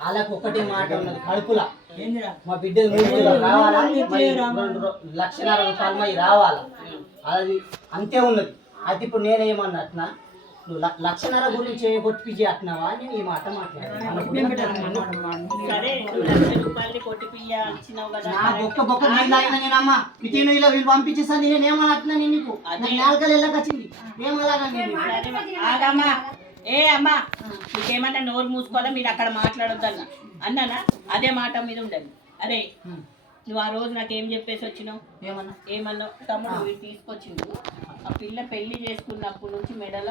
వాళ్ళకు ఒకటే మాట ఉన్నది కడుపులా, మా బిడ్డలు 3 రావాలా, 2,00,000 రూపాయలు మరి రావాలా, అది అంతే ఉన్నది. అయితే ఇప్పుడు నేనేమన్నట్నా, నువ్వు 1,00,000 గురించి కొట్టిపిచ్చి అట్టినావా, నేను ఈ మాట మాట్లాడాను. బొక్క నేను తాగిన నేనమ్మా ఇటీలో వీళ్ళు పంపించేసాను, నేనేమన్నా అట్లా నేను నీకు నాలుకలు వెళ్ళకొచ్చింది ఏమలాగమ్మా. ఏ అమ్మా మీకేమన్నా నోరు మూసుకోవాలా, మీరు అక్కడ మాట్లాడొద్దన్నా అన్నానా, అదే మాట మీద ఉండండి. అరే నువ్వు ఆ రోజు నాకేం చెప్పేసి వచ్చినావు, ఏమన్నావు, తమ్ముడు ఇవి తీసుకొచ్చిండు, ఆ పిల్ల పెళ్లి చేసుకున్నప్పటి నుంచి మెడల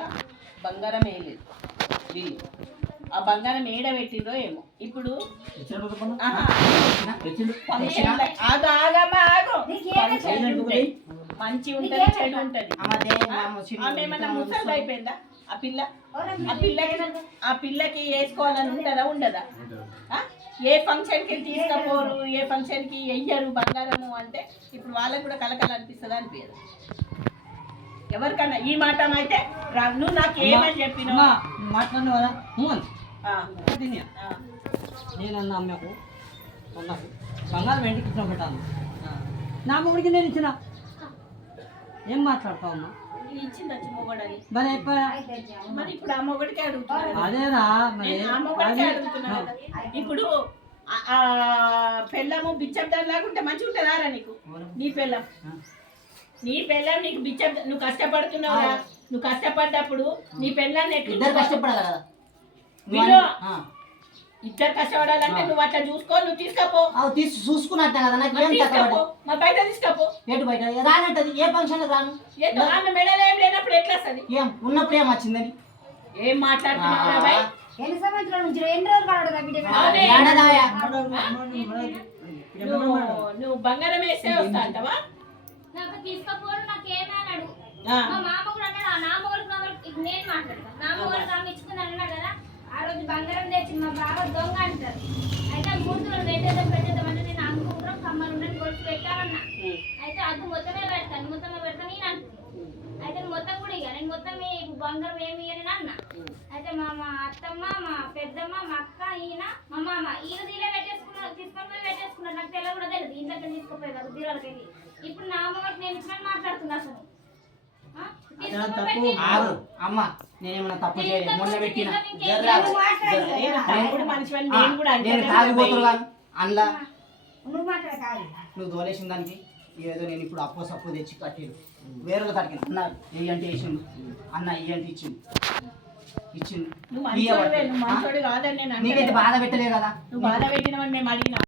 బంగారం వేయలేదు వీళ్ళు, ఆ బంగారం ఏడ పెట్టిండ్రో ఏమో. ఇప్పుడు మంచి ఉంటది చెడు ఉంటది, ఏమన్నా ముసలి అయిపోయిందా ఆ పిల్ల, ఆ పిల్లకి వేసుకోవాలని ఉంటుందా ఉండదా, ఏ ఫంక్షన్కి తీసుకపోరు, ఏ ఫంక్షన్కి వెయ్యరు బంగారము అంటే ఇప్పుడు వాళ్ళకు కూడా కలకల అనిపిస్తుంది అనిపించదు ఎవరికన్నా. ఈ మాట అయితే నువ్వు నాకు ఏమని చెప్పినా మాట్లాడినా కదా నేనన్నా అమ్మకు అన్నకు బంగారం ఇంటికి ఇచ్చిన పెట్టాను, నా మొగుడికి నేను ఇచ్చిన, ఏం మాట్లాడతావు అమ్మా, ఇచ్చింది మొగడని మరి ఇప్పుడు ఆ మొగడికి అడుగుతున్నా, అదేనా ఆ మొగడికి అడుగుతున్నా. ఇప్పుడు పెళ్ళము బిచ్చం లాగుంటే మంచిగా ఉంటుందారా నీకు, నీ పెళ్ళం నీకు బిచ్చం, నువ్వు కష్టపడుతున్నావురా, నువ్వు కష్టపడ్డప్పుడు నీ పెళ్ళాన్ని ఎట్లా కష్టపడాలి కదా, ఇద్దరు కష్టపడాలంటే నువ్వు అట్లా చూసుకో, నువ్వు తీసుకపో, చూసుకున్నట్టే కదా మా బయట తీసుకపో, ఏటు బయట రానట్టది, ఏ ఫంక్షన్ రాను, ఆమె మెడలో ఏం లేనప్పుడు ఎట్లా వస్తుంది, ఏం ఉన్నప్పుడు ఏం వచ్చిందని ఏం మాట్లాడుతున్నావు, ఎన్ని సంవత్సరాల నుంచి ఎన్ని రోజులు నువ్వు బంగారం వేసే వస్తా అంటావా, నాకు తీసుకపోవడం నాకేమన్నాడు, మా మామ కూడా అన్నాడు, నా మొగలికి నేను మాట్లాడతాను, నా మొగలికి ఆమె ఇచ్చుకుంది అన్నాడు కదా, ఆ రోజు బంగారం తెచ్చి మా బావ దొంగ అంటారు, అయితే 3 రోజులు పెట్టేద్దాం అంటే నేను అనుకుంటాం కమ్మలు ఉండని కొడుకు పెట్టామన్నా, అయితే అది మొత్తమే పెడతాను నేను అంటున్నాను, అయితే మొత్తం కూడా ఇక నేను మొత్తం బంగారం ఏమి అని అన్న, అయితే మా అత్తమ్మ, మా పెద్దమ్మ, మా అక్క, ఈయన, మా మామ ఈయన దీలే తీసుకొని పెట్టేసుకున్నారు, నాకు తెల్ల కూడా తెలియదు, ఇంట్లోకి తీసుకుపోయి కదా దీరాలకి వెళ్ళి, ఇప్పుడు నా అమ్మకి నేను ఇచ్చిన మాట్లాడుతున్నా అసలు అమ్మ నేనేమన్నా తప్పు చేయలేదు, మొన్న పెట్టిన తాగిపోతున్నాను అందులో నువ్వు దోలేసిన దానికి ఏదో నేను ఇప్పుడు అప్పో సప్పు తెచ్చి కట్టాడు, వేరే కట్టిన అన్న ఏ అంటే వేసిండు, అన్న ఏ అంటే ఇచ్చిండు, నీకైతే బాధ పెట్టలే కదా, నువ్వు బాధ పెట్టినవని మేము అడిగినా,